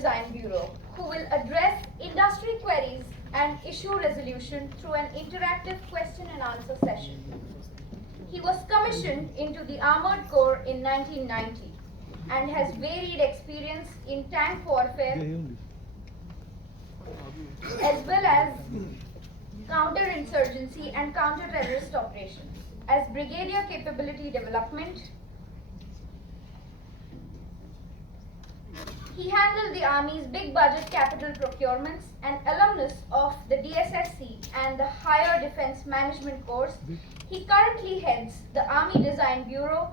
Design Bureau, who will address industry queries and issue resolution through an interactive question and answer session. He was commissioned into the Armored Corps in 1990 and has varied experience in tank warfare as well as counterinsurgency and counter-terrorist operations. As Brigadier Capability Development, he handled the Army's big budget capital procurements. An alumnus of the DSSC and the Higher Defense Management course, he currently heads the Army Design Bureau,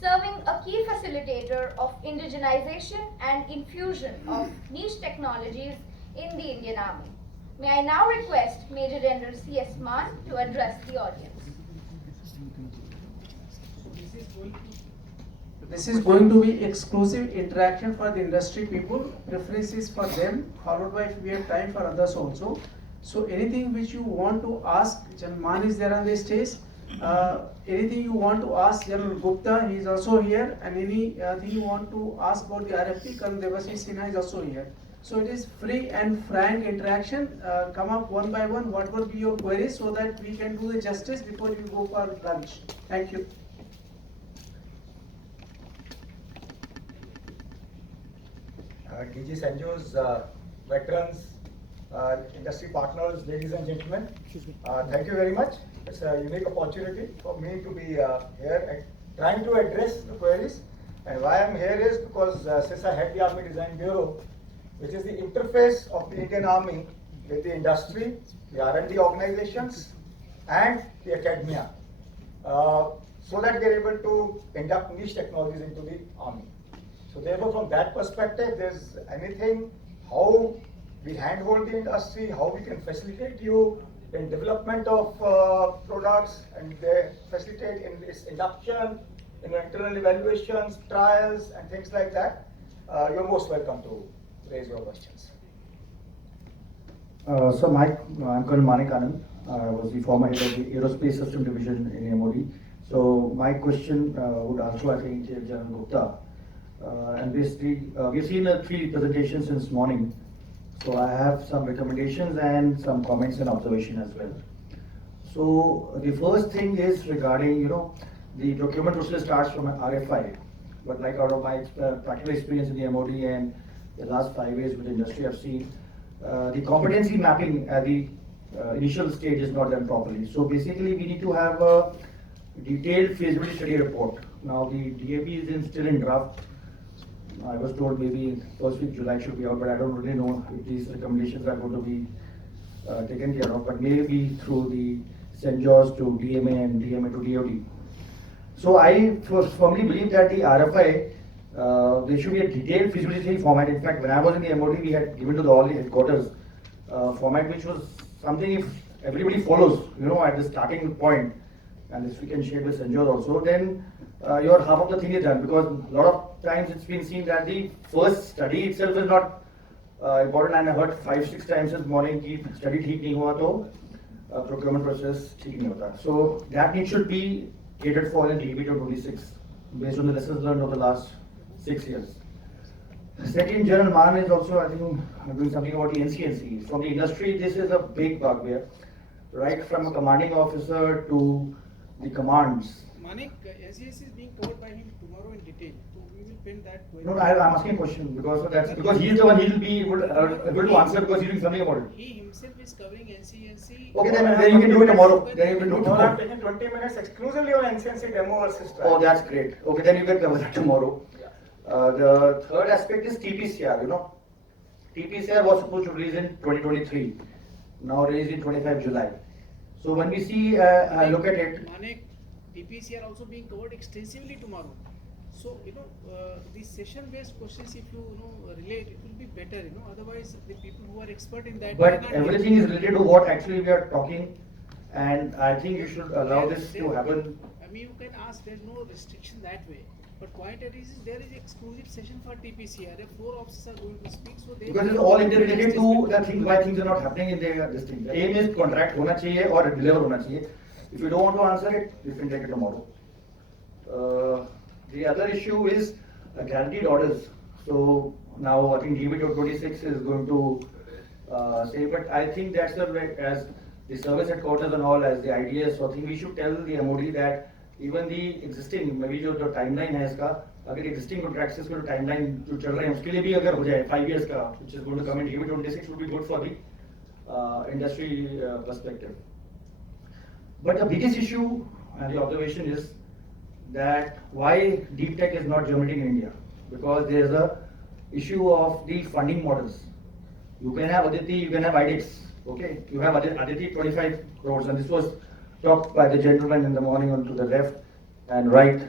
serving a key facilitator of indigenization and infusion of niche technologies in the Indian Army. May I now request Major General C.S. Mann to address the audience. This is going to be exclusive interaction for the industry people, preferences for them, followed by if we have time for others also. So anything which you want to ask, General Mann is there on the stage. Anything you want to ask General Gupta, he is also here, and anything you want to ask about the RFP, Colonel Devashish Sinha is also here. So it is free and frank interaction. Come up one by one, what will be your queries so that we can do the justice before you go for lunch. Thank you. DG Sanjo's veterans, industry partners, ladies and gentlemen, thank you very much. It's a unique opportunity for me to be here and trying to address the queries. And why I'm here is because since I head the Army Design Bureau, which is the interface of the Indian Army with the industry, the R&D organizations, and the academia, so that we're able to induct niche technologies into the Army. So therefore, from that perspective, there's anything, how we handhold the industry, how we can facilitate you in development of products, and they facilitate in its induction, in internal evaluations, trials, and things like that. You're most welcome to raise your questions. I'm Colonel Manik Anand. I was the former head of the Aerospace System Division in MOD. So my question would also, I think, General Gupta. And basically, we've seen 3 presentations since morning. So I have some recommendations and some comments and observation as well. So the first thing is regarding, the procurement process starts from an RFI. But like out of my practical experience in the MOD and the last 5 years with the industry, I've seen the competency mapping at the initial stage is not done properly. So basically, we need to have a detailed feasibility study report. Now the DAB is still in draft. I was told maybe first week July should be out, but I don't really know if these recommendations are going to be taken care of, but maybe through the St. George to DMA and DMA to DOD. So I firmly believe that the RFI, there should be a detailed feasibility format. In fact, when I was in the MOD, we had given to all the headquarters format, which was something if everybody follows, at the starting point, and this we can share with St. George also, then your half of the thing is done, because a lot of times it's been seen that the first study itself is not important, and I heard 5-6 times this morning that study ठीक नहीं हुआ तो procurement process ठीक नहीं होता. So that need should be catered for in DB 26 based on the lessons learned over the last 6 years. Second, General Mann is also, I think, doing something about the NCNC. From the industry, this is a big bugbear, right from a commanding officer to the commands. Manik, NCNC is being covered by him tomorrow in detail. So we will pin that. No, I'm asking a question because he's the one he'll be able to answer because he's doing something about it. He himself is covering NCNC. Okay, then you can do it tomorrow. Then you can do it tomorrow. I'm taking 20 minutes exclusively on NCNC demo versus trial. Oh, that's great. Okay, then you can cover that tomorrow. The third aspect is TPCR. TPCR was supposed to release in 2023. Now released in 25 July. So when we see, look at it. Manik, TPCR also being covered extensively tomorrow. So, the session-based questions, if you relate, it will be better, otherwise the people who are expert in that. But everything is related to what actually we are talking, and I think you should allow this to happen. I mean, you can ask, there's no restriction that way. But point is there is exclusive session for TPCR. If 4 officers are going to speak, so they because it's all interrelated to the things why things are not happening in this thing. The aim is contract hona chahiye or deliver hona chahiye. If you don't want to answer it, you can take it tomorrow. The other issue is guaranteed orders. So now I think DB 26 is going to say, but I think that's the way, as the service headquarters and all, as the ideas, so I think we should tell the MOD that even the existing, maybe जो timeline है इसका, अगर existing contracts का जो timeline जो चल रहे हैं उसके लिए भी अगर हो जाए 5 years का, which is going to come in DB 26 would be good for the industry perspective. But the biggest issue and the observation is that why deep tech is not germinating in India, because there is a issue of the funding models. You can have Aditi, you can have IDEX, okay? You have Aditi 25 crores, and this was talked by the gentleman in the morning on to the left and right.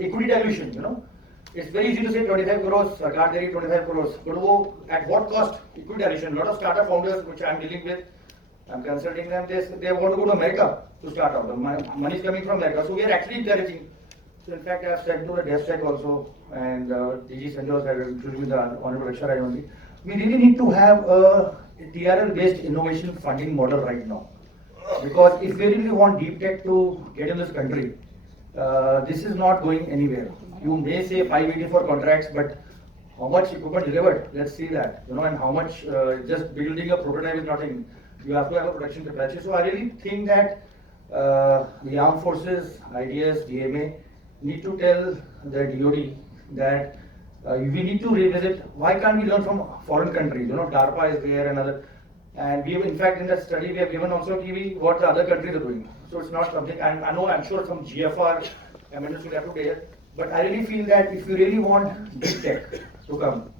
Equity dilution, you know. It's very easy to say 25 crores, Sarkar deri 25 crores, but at what cost? Equity dilution. A lot of startup founders which I'm dealing with, I'm consulting them, they want to go to America to start out. The money is coming from America, so we are actually encouraging. So in fact, I have said to the DevSec also, and DG Sanjay has introduced with the Honorable Raksha Rajamondi, we really need to have a TRL-based innovation funding model right now. Because if we really want deep tech to get in this country, this is not going anywhere. You may say 584 contracts, but how much equipment delivered? Let's see that. You know, and how much just building a prototype is nothing. You have to have a production capacity. So I really think that the armed forces, IDS, DMA need to tell the DOD that we need to revisit. Why can't we learn from foreign countries? You know, DARPA is there and other. And we have, in fact, in that study, we have given also TV what the other countries are doing. So it's not something, and I know, I'm sure some GFR amendments will have to pay it, but I really feel that if you really want big tech to come,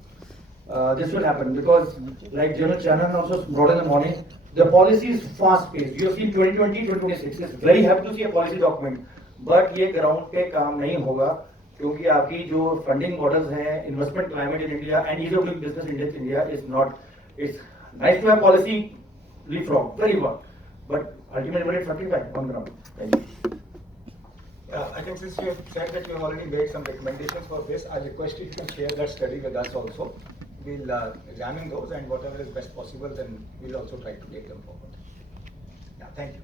this will happen, because like General Chanan also brought in the morning, the policy is fast paced. You have seen 2020, 2026. It's very happy to see a policy document, but ये ground पे काम नहीं होगा, क्योंकि आपकी जो funding models हैं, investment climate in India and ease of doing business index in India is not. It's nice to have policy leapfrog, very well, but ultimately it's something back on ground. Thank you. I think since you have said that you have already made some recommendations for this, I request you to share that study with us also. We'll examine those, and whatever is best possible, then we'll also try to take them forward. Yeah, thank you.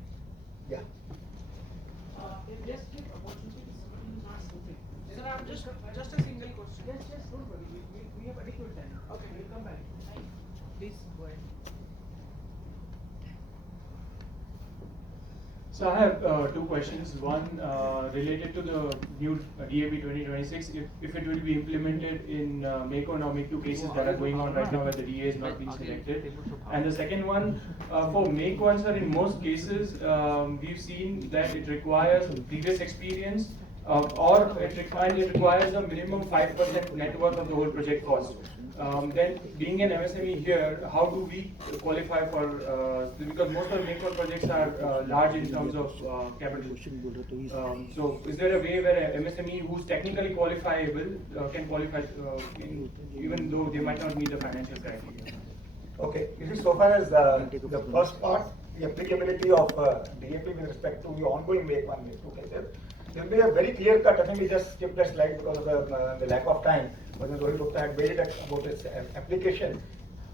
Yeah. Just give opportunity to someone who ask something. Sir, I'm just a single question. Yes, don't worry. We have adequate time. Okay, we'll come back. Please go ahead. So I have two questions. One related to the new DAB 2026, if it will be implemented in Make 1 or Make 2 cases that are going on right now where the DA is not being selected. And the second one, for Make 1, sir, in most cases, we've seen that it requires previous experience or it requires a minimum 5% net worth of the whole project cost. Then being an MSME here, how do we qualify for, because most of the Make 1 projects are large in terms of capital. So is there a way where an MSME who's technically qualifiable can qualify even though they might not meet the financial criteria? Okay, you see, so far as the first part, the applicability of DAP with respect to the ongoing Make 1, Make 2 cases, there will be a very clear cut. I think we just skipped that slide because of the lack of time. But Rohit Gupta had made it about its application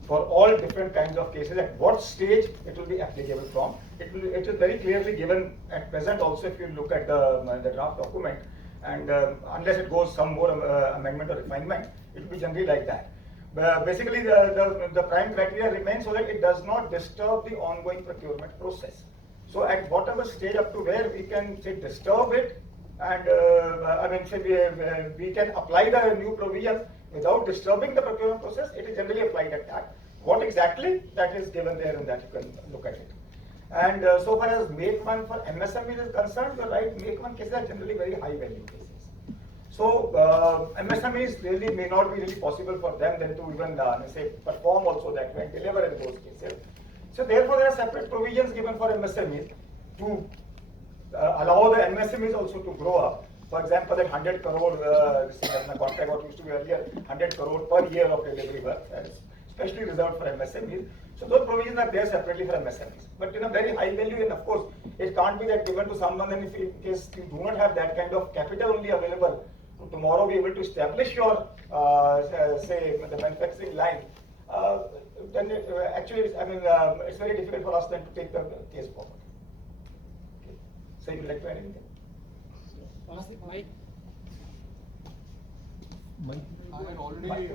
for all different kinds of cases, at what stage it will be applicable from. It is very clearly given at present also, if you look at the draft document, and unless it goes some more amendment or refinement, it will be generally like that. Basically, the prime criteria remains so that it does not disturb the ongoing procurement process. So at whatever stage up to where we can say disturb it, and I mean say we can apply the new provision without disturbing the procurement process, it is generally applied at that. What exactly, that is given there, and that you can look at it. And so far as Make 1 for MSMEs is concerned, you're right, Make 1 cases are generally very high value cases. So MSMEs really may not be really possible for them then to even say perform also that way, deliver in those cases. So therefore there are separate provisions given for MSMEs to allow the MSMEs also to grow up. For example, that 100 crore contract what used to be earlier, 100 crore per year of delivery work, that is specially reserved for MSMEs. So those provisions are there separately for MSMEs. But in a very high value, and of course, it can't be that given to someone, and if in case you do not have that kind of capital only available, to tomorrow be able to establish your, say, the manufacturing line, then actually, I mean, it's very difficult for us then to take the case forward. Okay. So, you'd like to add anything? Mike. I had already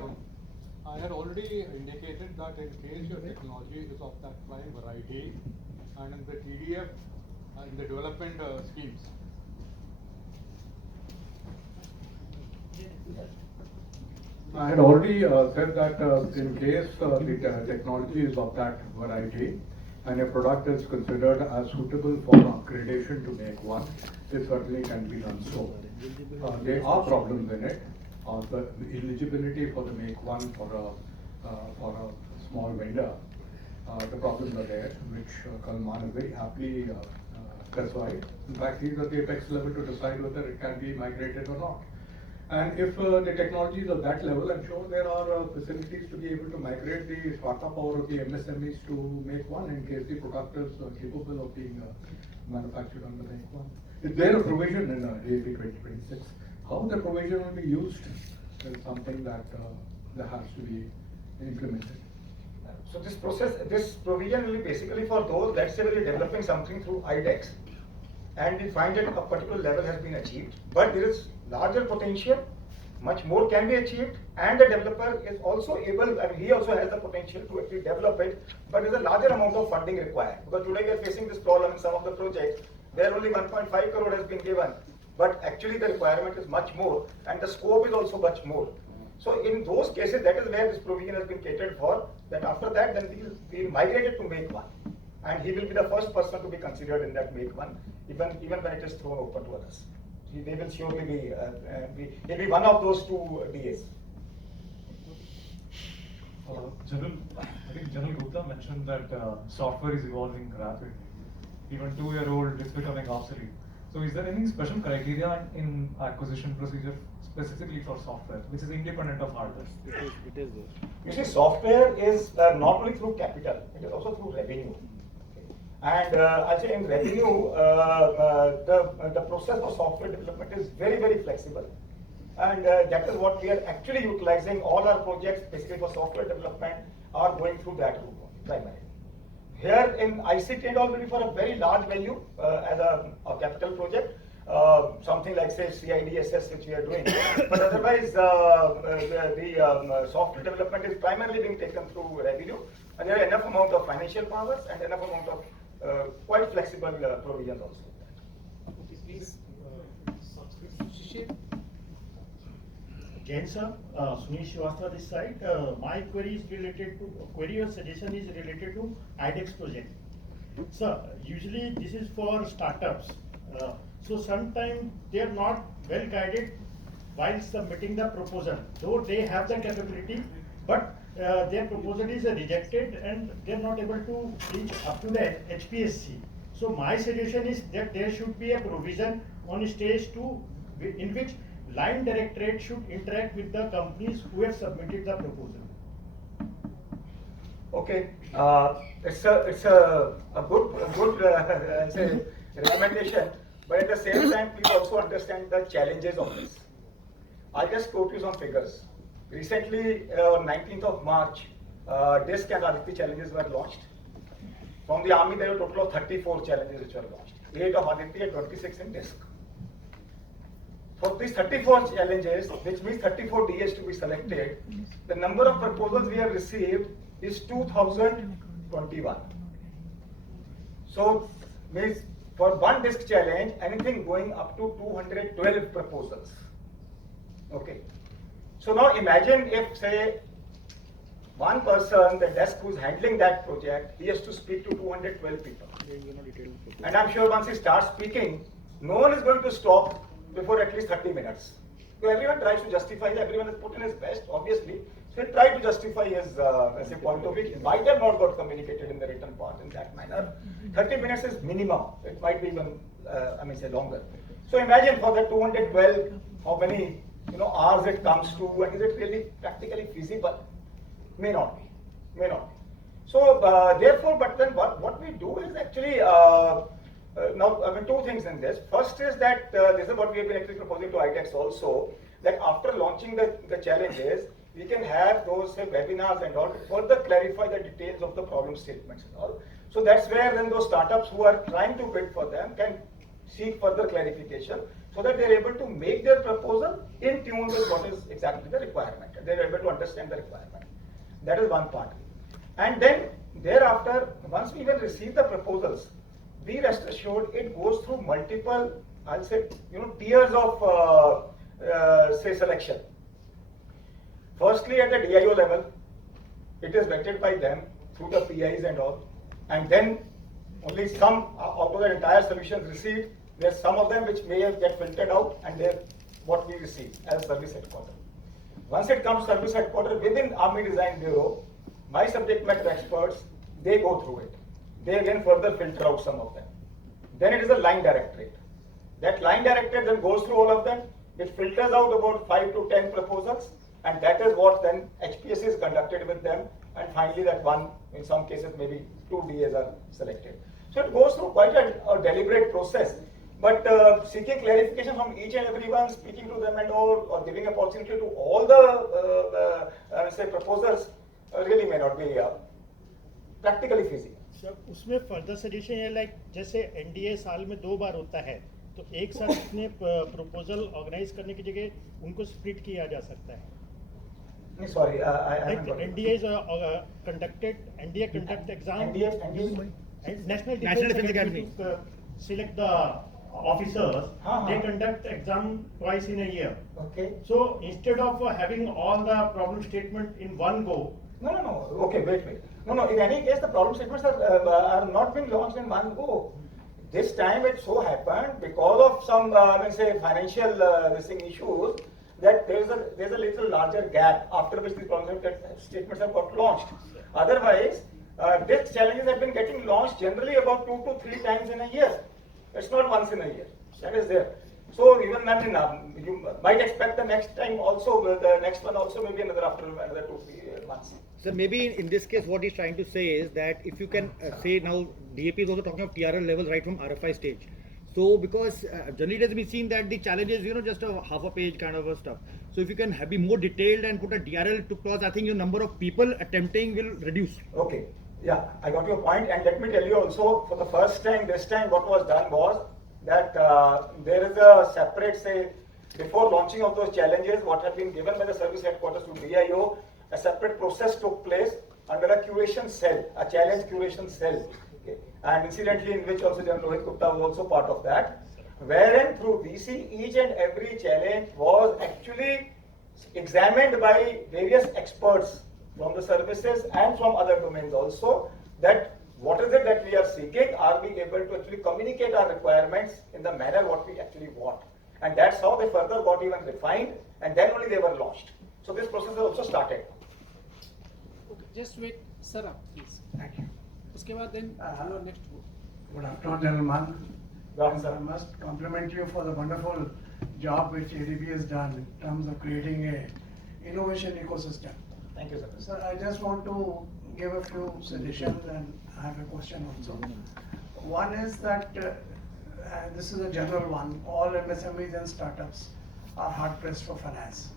I had already indicated that in case your technology is of that prime variety and in the TDF in the development schemes. I had already said that in case the technology is of that variety and a product is considered as suitable for upgradation to make one, it certainly can be done so. There are problems in it. The eligibility for the make one for a small vendor, the problems are there, which Mann is very happily specified. In fact, he's at the apex level to decide whether it can be migrated or not. And if the technology is of that level, I'm sure there are facilities to be able to migrate the startup or the MSMEs to make one in case the product is capable of being manufactured on the make one. Is there a provision in AAP 2026? How the provision will be used is something that has to be implemented. So this provision will be basically for those, let's say we're developing something through IDEX and we find that a particular level has been achieved, but there is larger potential, much more can be achieved, and the developer is also able, I mean, he also has the potential to actually develop it, but there's a larger amount of funding required. Because today we are facing this problem in some of the projects where only 1.5 crore has been given, but actually the requirement is much more and the scope is also much more. So in those cases, that is where this provision has been catered for, that after that then we'll migrate it to make one. And he will be the first person to be considered in that make one, even when it is thrown open to others. They will surely he'll be one of those two DAs. I think General Gupta mentioned that software is evolving rapidly. Even 2-year-old is becoming obsolete. So is there any special criteria in acquisition procedure specifically for software, which is independent of hardware? It is there. You see, software is not only through capital, it is also through revenue. And I'll say in revenue, the process of software development is very, very flexible. And that is what we are actually utilizing. All our projects, basically for software development, are going through that route primarily. Here in ICT and already for a very large value as a capital project, something like say CIDSS which we are doing. But otherwise, the software development is primarily being taken through revenue, and there are enough amount of financial powers and enough amount of quite flexible provisions also. Jain sir, Sunil Srivastava this side. My query is related to, query or suggestion is related to IDEX project. Sir, usually this is for startups. So sometimes they are not well guided while submitting the proposal. Though they have the capability, but their proposal is rejected and they are not able to reach up to the HPSC. So my suggestion is that there should be a provision on stage 2 in which line directorate should interact with the companies who have submitted the proposal. Okay, it's a good say recommendation, but at the same time, please also understand the challenges of this. I'll just quote you some figures. Recently, on 19th of March, DISC and ADG challenges were launched. From the Army, there were a total of 34 challenges which were launched. 8 of ADG and 26 in DISC. For these 34 challenges, which means 34 DAs to be selected, the number of proposals we have received is 2021. So, means for one DISC challenge, anything going up to 212 proposals. Okay. So now imagine if, say, one person, the desk who's handling that project, he has to speak to 212 people. And I'm sure once he starts speaking, no one is going to stop before at least 30 minutes. So everyone tries to justify, everyone has put in his best, obviously. So he tried to justify his point of view. It might have not got communicated in the written part in that manner. 30 minutes is minimum. It might be even, say longer. So imagine for the 212, how many hours it comes to, and is it really practically feasible? May not be. So therefore, but then what we do is actually now, two things in this. First is that this is what we have been actually proposing to IDEX also, that after launching the challenges, we can have those webinars and all to further clarify the details of the problem statements and all. So that's where then those startups who are trying to bid for them can seek further clarification so that they're able to make their proposal in tune with what is exactly the requirement. They're able to understand the requirement. That is one part. And then thereafter, once we will receive the proposals, be rest assured it goes through multiple, I'll say, tiers of say selection. Firstly, at the DIO level, it is vetted by them through the PIs and all, and then only some out of the entire solutions received. There's some of them which may get filtered out, and they're what we receive as service headquarters. Once it comes to service headquarters within Army Design Bureau, my subject matter experts, they go through it. They again further filter out some of them. Then it is a line directorate. That line directorate then goes through all of them, which filters out about 5 to 10 proposals, and that is what then HPS is conducted with them, and finally that one, in some cases maybe 2 DAs are selected. So it goes through quite a deliberate process. But seeking clarification from each and everyone, speaking to them and all, or giving opportunity to all the say proposals really may not be practically feasible. Sir उसमें further suggestion है like जैसे NDA साल में 2 बार होता है तो एक साथ इतने प्रपोजल ऑर्गेनाइज करने की जगह उनको स्प्लिट किया जा सकता है. Sorry, NDA conducted NDA conduct exam. National Defense Academy to select the officers. They conduct exam twice in a year. Okay. So instead of having all the problem statement in one go. No. Okay, wait. No. In any case, the problem statements are not being launched in one go. This time it so happened because of some say financial issues that there's a little larger gap after which these problem statements have got launched. Otherwise, these challenges have been getting launched generally about 2 to 3 times in a year. It's not once in a year. That is there. So even you might expect the next time also, the next one also maybe after another 2-3 months. So maybe in this case what he's trying to say is that if you can say now DAP is also talking of TRL levels right from RFI stage. So because generally it has been seen that the challenge is just a half a page kind of a stuff. So if you can be more detailed and put a DRL to clause, I think your number of people attempting will reduce. Okay. Yeah, I got your point, and let me tell you also, for the first time, this time what was done was that there is a separate, say, before launching of those challenges, what had been given by the service headquarters to DIO, a separate process took place under a curation cell, a challenge curation cell, okay. And incidentally in which also General Rohit Gupta was also part of that, wherein through VC, each and every challenge was actually examined by various experts from the services and from other domains also, that what is it that we are seeking, are we able to actually communicate our requirements in the manner what we actually want. And that's how they further got even refined, and then only they were launched. So this process has also started. Okay, just wait, sir, please. Thank you. Uske baad then your next book. Good afternoon, General Mann. Right, sir. I must compliment you for the wonderful job which ADB has done in terms of creating a innovation ecosystem. Thank you, sir. Sir, I just want to give a few suggestions and I have a question also. One is that, this is a general one, all MSMEs and startups are hard pressed for finance.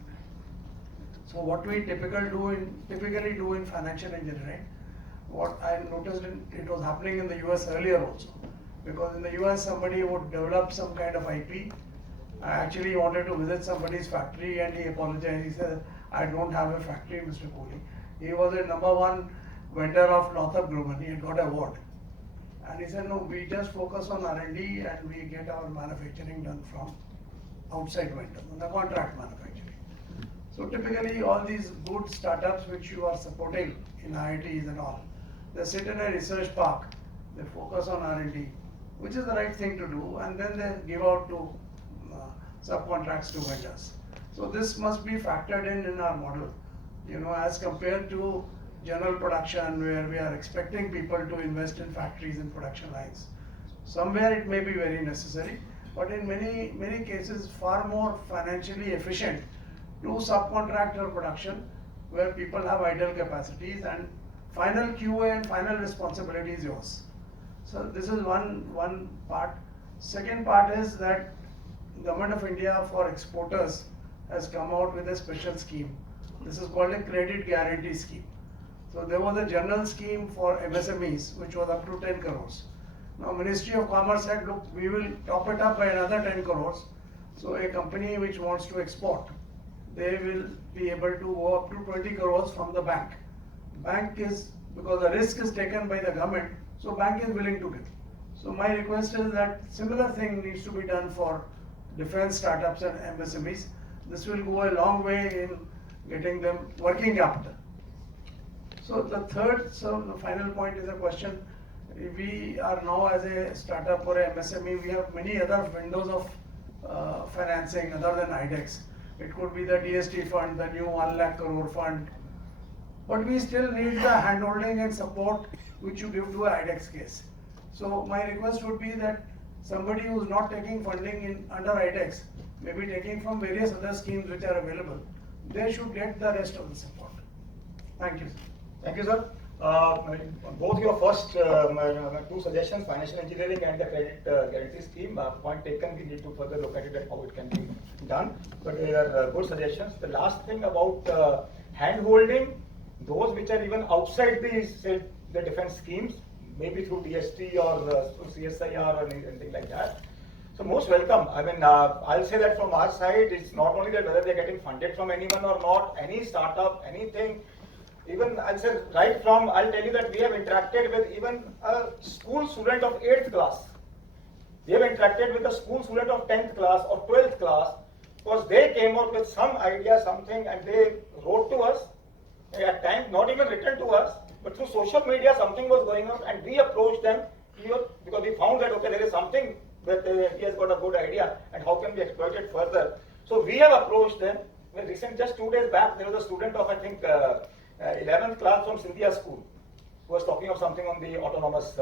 So what we typically do in financial engineering, what I noticed it was happening in the US earlier also. Because in the US somebody would develop some kind of IP. I actually wanted to visit somebody's factory and he apologized. He said, I don't have a factory, Mr. Kohli. He was a #1 vendor of Northrop Grumman. He had got an award. And he said, no, we just focus on R&D and we get our manufacturing done from outside vendors, on the contract manufacturing. So typically all these good startups which you are supporting in IITs and all, they sit in a research park, they focus on R&D, which is the right thing to do, and then they give out to subcontracts to vendors. So this must be factored in our model, as compared to general production where we are expecting people to invest in factories and production lines. Somewhere it may be very necessary, but in many cases far more financially efficient to subcontractor production where people have idle capacities and final QA and final responsibility is yours. So this is one part. Second part is that Government of India for exporters has come out with a special scheme. This is called a credit guarantee scheme. So there was a general scheme for MSMEs which was up to 10 crores. Now Ministry of Commerce said, look, we will top it up by another 10 crores. So a company which wants to export, they will be able to go up to 20 crores from the bank. bank is, because the risk is taken by the government, so bank is willing to give. So my request is that similar thing needs to be done for defense startups and MSMEs. This will go a long way in getting them working capital. So the third, so the final point is a question. We are now as a startup or a MSME, we have many other windows of financing other than IDEX. It could be the DST fund, the new 1 lakh crore fund. But we still need the handholding and support which you give to a IDEX case. So my request would be that somebody who is not taking funding in under IDEX, maybe taking from various other schemes which are available, they should get the rest of the support. Thank you. Thank you, sir. Both your first two suggestions, financial engineering and the credit guarantee scheme, point taken. We need to further look at it and how it can be done. But they are good suggestions. The last thing about hand-holding, those which are even outside the defense schemes, maybe through DST or through CSIR or anything like that. So most welcome. I mean, I'll say that from our side, it's not only that whether they're getting funded from anyone or not, any startup, anything. Even I'll say right from, I'll tell you that we have interacted with even a school student of 8th class. We have interacted with a school student of 10th class or 12th class because they came out with some idea, something, and they wrote to us. At times, not even written to us, but through social media, something was going on, and we approached them because we found that, okay, there is something that he has got a good idea, and how can we exploit it further? So we have approached them. Just 2 days back, there was a student of, I think, 11th class from Scindia School who was talking of something on the autonomous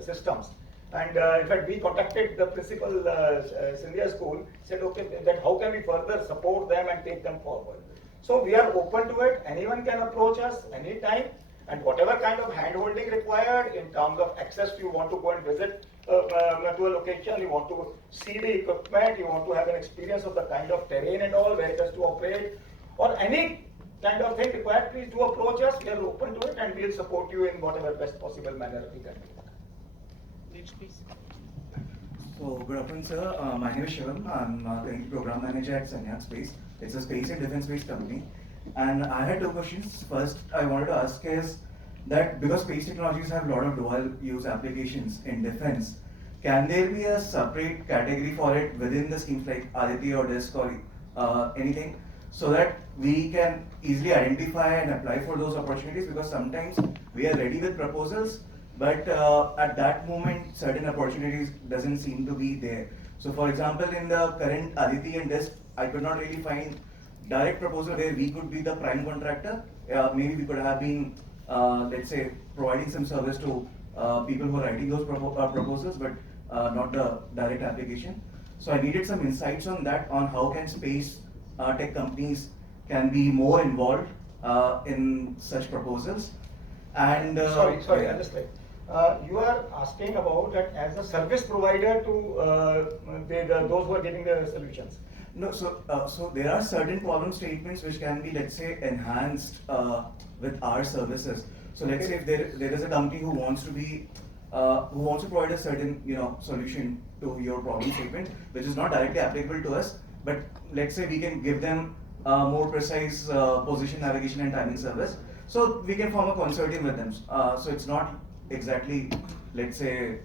systems. And in fact, we contacted the principal Scindia School, said, okay, that how can we further support them and take them forward? So we are open to it. Anyone can approach us anytime, and whatever kind of hand-holding required in terms of access, you want to go and visit to a location, you want to see the equipment, you want to have an experience of the kind of terrain and all, where it has to operate, or any kind of thing required, please do approach us. We are open to it, and we will support you in whatever best possible manner we can do. Next, please. So, good afternoon, sir. My name is Shivam. I'm currently program manager at Sanyak Space. It's a space and defense-based company. And I had two questions. First, I wanted to ask is that because space technologies have a lot of dual-use applications in defense, can there be a separate category for it within the schemes like ADG or DISC or anything, so that we can easily identify and apply for those opportunities? Because sometimes we are ready with proposals, but at that moment, certain opportunities doesn't seem to be there. So, for example, in the current ADG and DISC, I could not really find direct proposal where we could be the prime contractor. Maybe we could have been, let's say, providing some service to people who are writing those proposals, but not the direct application. So I needed some insights on that, on how can space tech companies can be more involved in such proposals. And sorry, understand. You are asking about that as a service provider to those who are getting the solutions. No, so there are certain problem statements which can be, let's say, enhanced with our services. So let's say if there is a company who wants to be who wants to provide a certain solution to your problem statement, which is not directly applicable to us, but let's say we can give them more precise position navigation and timing service. So we can form a consortium with them. So it's not exactly, let's say,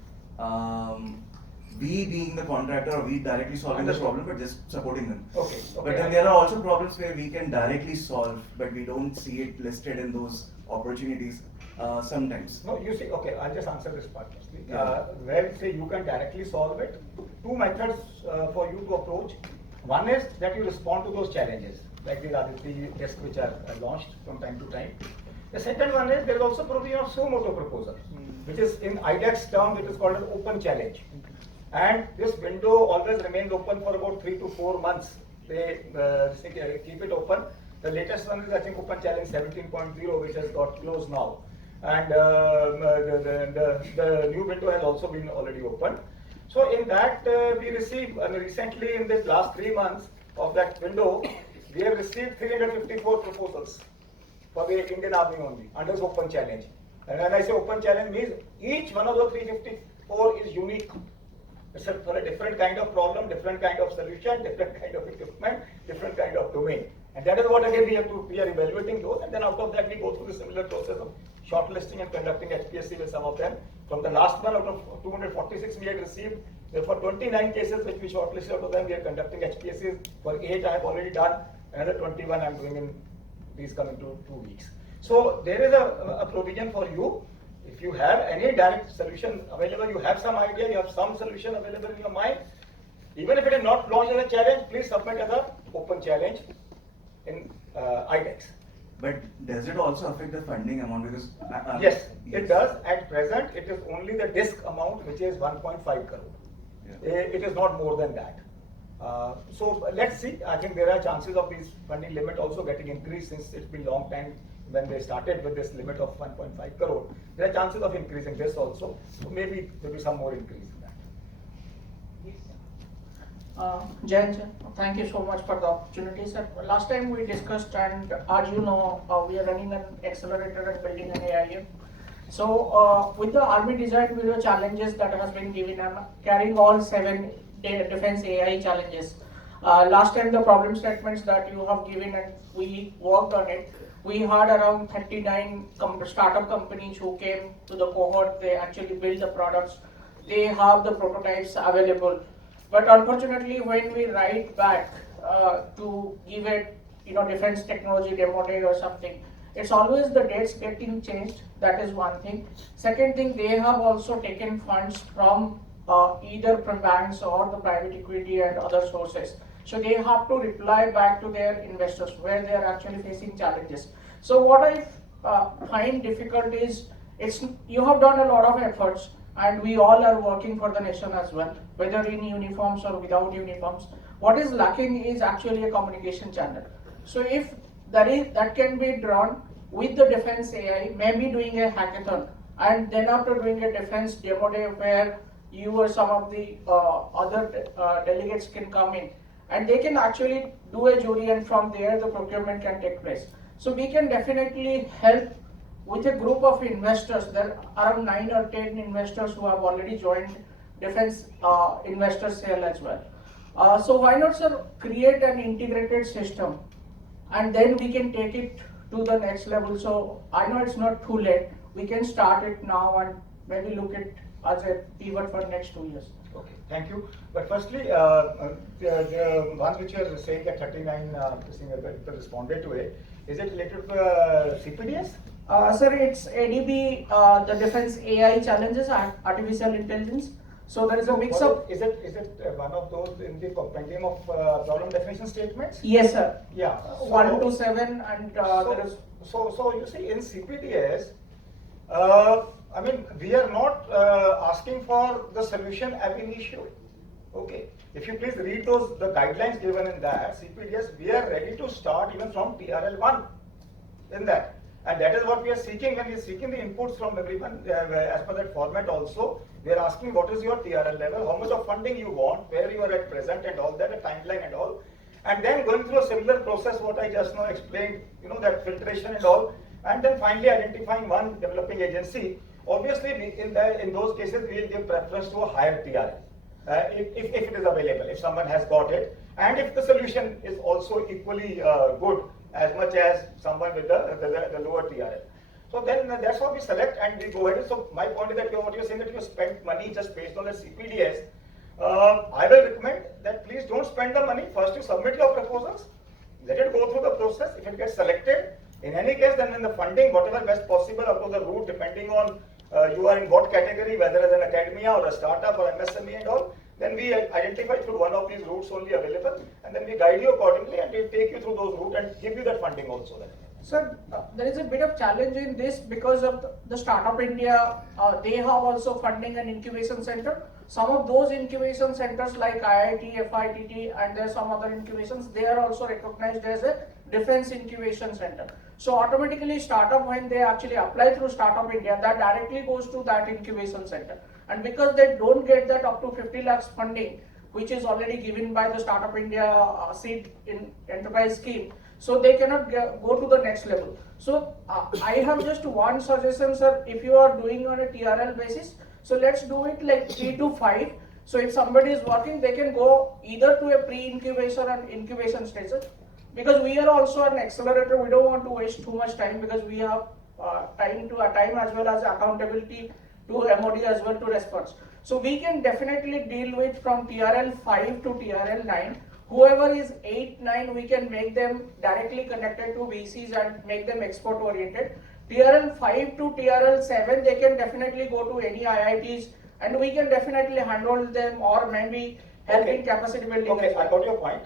we being the contractor or we directly solving the problem, but just supporting them. Okay. But then there are also problems where we can directly solve, but we don't see it listed in those opportunities sometimes. No, you see, okay, I'll just answer this part firstly. Yeah. Where say you can directly solve it, two methods for you to approach. One is that you respond to those challenges, like the ADG tests which are launched from time to time. The second one is there is also provision of suo motu proposal, which is in IDEX term, it is called an open challenge. And this window always remains open for about 3 to 4 months. They keep it open. The latest one is, I think, Open Challenge 17.0, which has got closed now. And the new window has also been already open. So in that, we received recently in the last 3 months of that window, we have received 354 proposals for the Indian Army only under this open challenge. And when I say open challenge, means each one of the 354 is unique. It's for a different kind of problem, different kind of solution, different kind of equipment, different kind of domain. And that is what again we are evaluating those, and then out of that we go through the similar process of shortlisting and conducting HPSC with some of them. From the last one, out of 246 we had received, therefore 29 cases which we shortlisted, out of them we are conducting HPSCs. For 8 I have already done, another 21 I am doing in these coming 2 weeks. So there is a provision for you. If you have any direct solution available, you have some idea, you have some solution available in your mind, even if it is not launched as a challenge, please submit as an open challenge in IDEX. But does it also affect the funding amount? Because Yes, it does. At present, it is only the disc amount which is 1.5 crore. Yeah. It is not more than that. So let's see. I think there are chances of this funding limit also getting increased, since it's been long time when they started with this limit of 1.5 crore. There are chances of increasing this also. So maybe there will be some more increase in that. Jain sir, thank you so much for the opportunity, sir. Last time we discussed, and as you know, we are running an accelerator and building an AIM. So with the Army Design Bureau challenges that has been given, I'm carrying all 7 defense AI challenges. Last time the problem statements that you have given and we worked on it, we had around 39 startup companies who came to the cohort. They actually built the products. They have the prototypes available. But unfortunately, when we write back to give it, defense technology demo day or something, it's always the dates getting changed. That is one thing. Second thing, they have also taken funds from either from banks or the private equity and other sources. So they have to reply back to their investors where they are actually facing challenges. So what I find difficult is, you have done a lot of efforts, and we all are working for the nation as well, whether in uniforms or without uniforms. What is lacking is actually a communication channel. So if that can be drawn with the defense AI, maybe doing a hackathon, and then after doing a defense demo day where you or some of the other delegates can come in, and they can actually do a jury, and from there the procurement can take place. So we can definitely help with a group of investors. There are around 9 or 10 investors who have already joined defense investor sale as well. So why not, sir, create an integrated system, and then we can take it to the next level. So I know it's not too late. We can start it now and maybe look at as a pivot for next 2 years. Okay, thank you. But firstly, the ones which you are saying that 39 people responded to it, is it related to CPDS? Sir, it's ADB, the defense AI challenges, artificial intelligence. So there is a mix of. Is it one of those in the compendium of problem definition statements? Yes, sir. Yeah. 1 to 7, and there is. So you see, in CPDS, I mean, we are not asking for the solution ab initio. Okay. If you please read the guidelines given in that CPDS, we are ready to start even from TRL1 in that. And that is what we are seeking when we are seeking the inputs from everyone as per that format also. We are asking what is your TRL level, how much of funding you want, where you are at present and all that, a timeline and all. And then going through a similar process, what I just now explained, that filtration and all. And then finally identifying one developing agency. Obviously, in those cases, we will give preference to a higher TRL. If it is available, if someone has got it. And if the solution is also equally good, as much as someone with the lower TRL. So then that's how we select and we go ahead. So my point is that what you're saying that you spent money just based on the CPDS. I will recommend that please don't spend the money. First you submit your proposals, let it go through the process. If it gets selected, in any case, then in the funding, whatever best possible out of the route, depending on you are in what category, whether as an academia or a startup or MSME and all, then we identify through one of these routes only available, and then we guide you accordingly and we'll take you through those routes and give you that funding also. Sir, there is a bit of challenge in this because of the Startup India. They have also funding an incubation center. Some of those incubation centers like IIT, FITT, and there are some other incubations, they are also recognized as a defense incubation center. So automatically startup, when they actually apply through Startup India, that directly goes to that incubation center. And because they don't get that up to 50 lakhs funding, which is already given by the Startup India seed in enterprise scheme, so they cannot go to the next level. So I have just one suggestion, sir. If you are doing on a TRL basis, so let's do it like 3 to 5. So if somebody is working, they can go either to a pre-incubation or incubation stage. because we are also an accelerator, we don't want to waste too much time because we have time as well as accountability to MOD as well to response. So we can definitely deal with from TRL 5 to TRL 9. Whoever is 8, 9, we can make them directly connected to VCs and make them export oriented. TRL 5 to TRL 7, they can definitely go to any IITs and we can definitely handle them or maybe help in capacity building. Okay, as well. I got your point.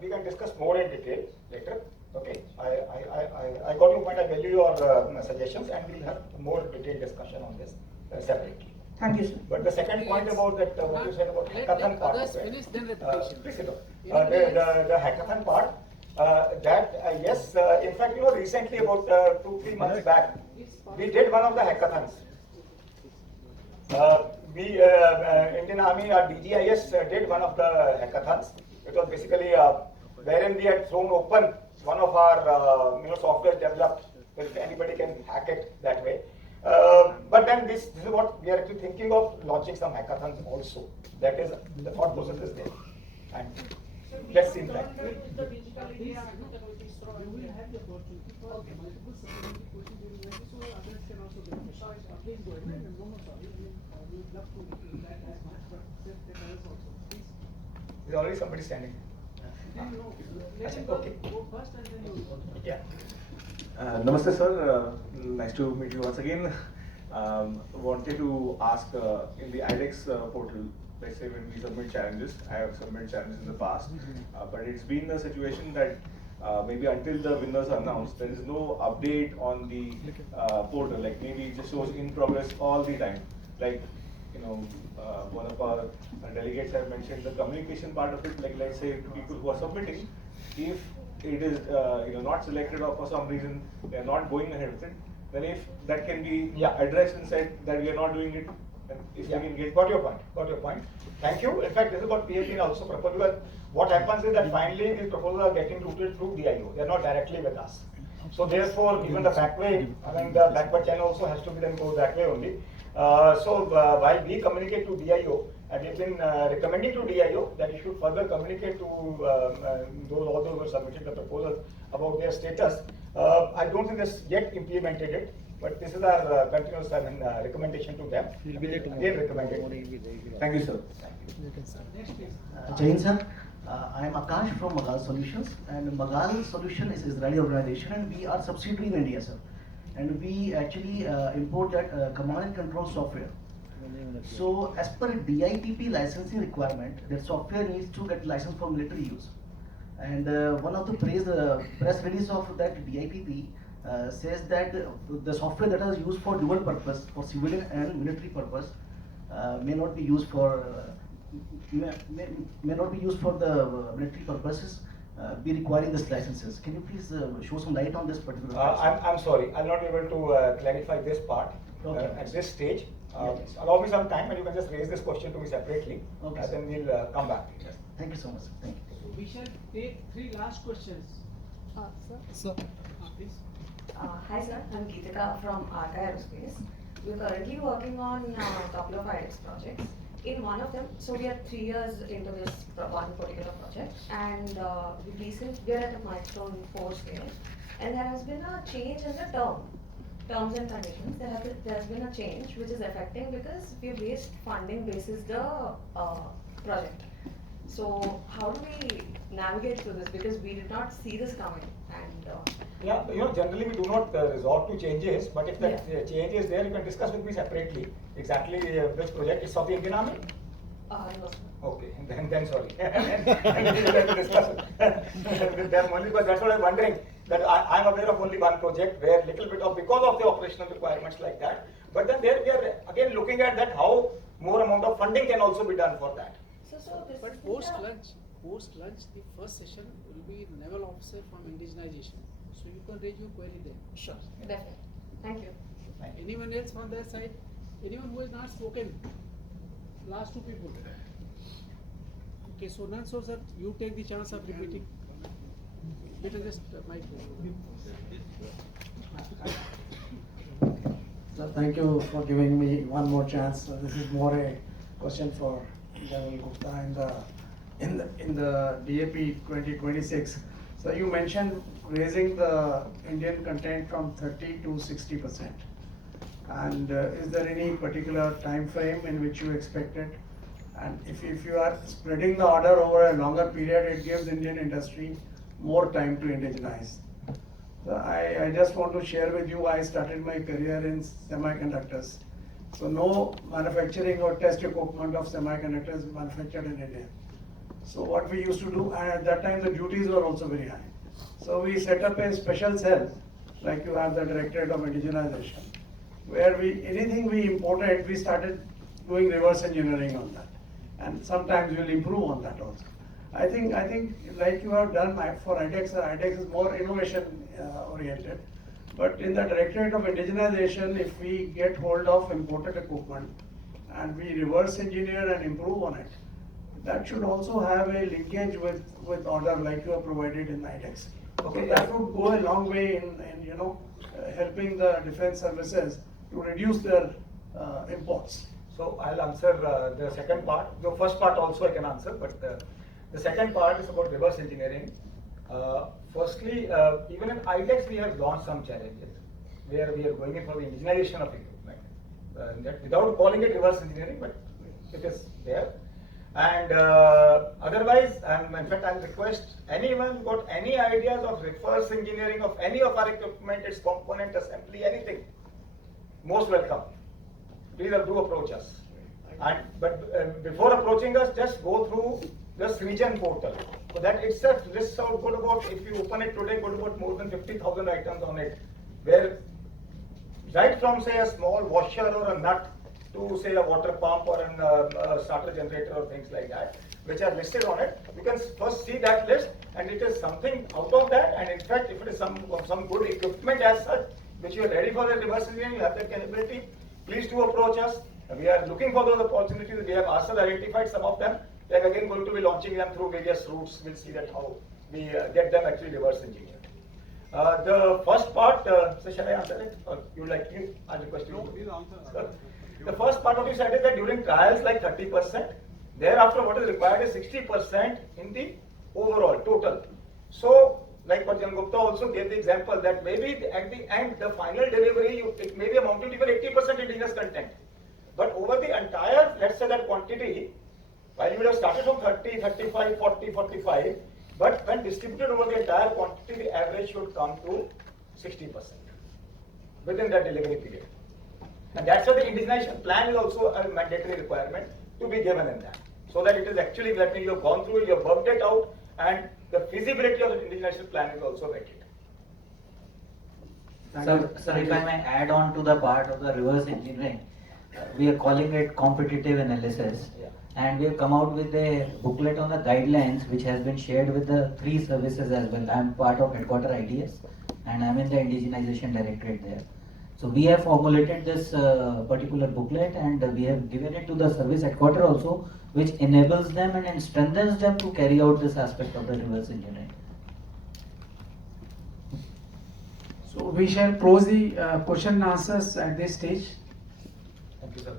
We can discuss more in detail later. Okay, I got your point. I value your suggestions and we'll have more detailed discussion on this separately. Thank you, sir. But the second point about that, what you said about hackathon part. Others finish, then repetition. Please sit down. The hackathon part, yes, in fact, recently about 2-3 months back, we did one of the hackathons. Indian Army, our DGIS did one of the hackathons. It was basically wherein we had thrown open one of our software developed, so anybody can hack it that way. But then this is what we are actually thinking of, launching some hackathons also. That is, the thought process is there. And let's see in fact. You will have the opportunity for multiple supplementary questions during the so others can also get questions. Please go ahead. No, sorry. We would love to do that as much, but just take others also. Please. There's already somebody standing. Let him Okay. go first and then you will go. Yeah. Namaste sir, nice to meet you once again. Wanted to ask in the IDEX portal, let's say when we submit challenges, I have submitted challenges in the past, but it's been a situation that maybe until the winners are announced, there is no update on the portal, like maybe it just shows in progress all the time. Like, one of our delegates have mentioned the communication part of it, like let's say people who are submitting, if it is not selected or for some reason they are not going ahead with it, then if that can be addressed and said that we are not doing it, then if we can get... Got your point. Thank you. In fact, this is what PhD also proposed, because what happens is that finally these proposals are getting routed through DIO. They are not directly with us. So therefore, even the backway, the backward channel also has to be then go that way only. While we communicate to DIO, and we've been recommending to DIO that it should further communicate to all those who submitted the proposals about their status. I don't think that's yet implemented it, but this is our continuous recommendation to them. We'll be there tomorrow. Again recommended. Thank you, sir. Next, please. Jain sir, I am Akash from Magal Solutions, and Magal Solution is Israeli organization, and we are subsidiary in India, sir. And we actually import that command and control software. So as per DIPP licensing requirement, that software needs to get licensed for military use. And one of the press release of that DIPP says that the software that is used for dual purpose, for civilian and military purpose, may not be used for may not be used for the military purposes. Be requiring this licenses. Can you please show some light on this particular? I'm sorry, I'll not be able to clarify this part at this stage. Allow me some time and you can just raise this question to me separately. Okay, and then we'll come back. Yes. Thank you so much. Thank you. So we shall take 3 last questions. Sir. Please. Hi sir, I'm Geetika from Arca Aerospace. We're currently working on a couple of IDEX projects. In one of them, so we are 3 years into this one particular project, and we are at the milestone 4 stage, and there has been a change in the terms and conditions. There has been a change which is affecting because we raised funding basis the project. So how do we navigate through this, because we did not see this coming? And generally we do not resort to changes, but if that change is there, you can discuss with me separately exactly which project. It's of the Indian Army? No, sir. Okay, then sorry. And we will have to discuss with them only, because that's what I'm wondering. That I'm aware of only one project where little bit of, because of the operational requirements like that. But then there we are again looking at that how more amount of funding can also be done for that. But post-lunch, the first session will be naval officer from indigenization. So you can raise your query there. Sure. Definitely. Thank you. Anyone else from their side? Anyone who has not spoken? Last 2 people. Okay, so none, so sir, you take the chance of repeating. Let us just mic. Sir, thank you for giving me one more chance. This is more a question for General Gupta in the DAP 2026. So you mentioned raising the Indian content from 30 to 60%. And is there any particular time frame in which you expect it? And if you are spreading the order over a longer period, it gives Indian industry more time to indigenize. So I just want to share with you, I started my career in semiconductors. So no manufacturing or test equipment of semiconductors manufactured in India. So what we used to do, and at that time the duties were also very high. So we set up a special cell, like you have the Directorate of Indigenization, where anything we imported, we started doing reverse engineering on that. And sometimes we'll improve on that also. I think like you have done for IDEX, IDEX is more innovation oriented. But in the Directorate of Indigenization, if we get hold of imported equipment and we reverse engineer and improve on it, that should also have a linkage with order like you have provided in IDEX. Okay, that would go a long way in helping the defense services to reduce their imports. So I'll answer the second part. The first part also I can answer, but the second part is about reverse engineering. Firstly, even in IDEX we have launched some challenges where we are going in for the indigenization of equipment. Without calling it reverse engineering, but it is there. And otherwise, in fact, I'll request anyone who got any ideas of reverse engineering of any of our equipment, its component, assembly, anything, most welcome. Please do approach us. But before approaching us, just go through this region portal. So that itself lists out good about, if you open it today, good about more than 50,000 items on it. Where right from say a small washer or a nut to say a water pump or a starter generator or things like that, which are listed on it. You can first see that list, and it is something out of that. And in fact, if it is some good equipment as such, which you are ready for the reverse engineering, you have that capability, please do approach us. We are looking for those opportunities. We have ourselves identified some of them. We are again going to be launching them through various routes. We'll see that how we get them actually reverse engineered. The first part, so shall I answer it? Or you like you? I'll request you. No, the first part of you said is that during trials like 30%, thereafter what is required is 60% in the overall total. So like what Jan Gupta also gave the example that maybe at the end, the final delivery, it may be amounting to even 80% indigenous content. But over the entire, let's say that quantity, while you would have started from 30, 35, 40, 45, but when distributed over the entire quantity, the average should come to 60% within that delivery period. And that's why the indigenization plan is also a mandatory requirement to be given in that. So that it is actually, that means you have gone through, you have worked it out, and the feasibility of the indigenization plan is also vetted. Sir, if I may add on to the part of the reverse engineering, we are calling it competitive analysis. Yeah. And we have come out with a booklet on the guidelines which has been shared with the 3 services as well. I am part of headquarter IDS and I am in the indigenization directorate there. So we have formulated this particular booklet and we have given it to the service headquarter also, which enables them and strengthens them to carry out this aspect of the reverse engineering. So we shall close the question and answers at this stage. Thank you, sir.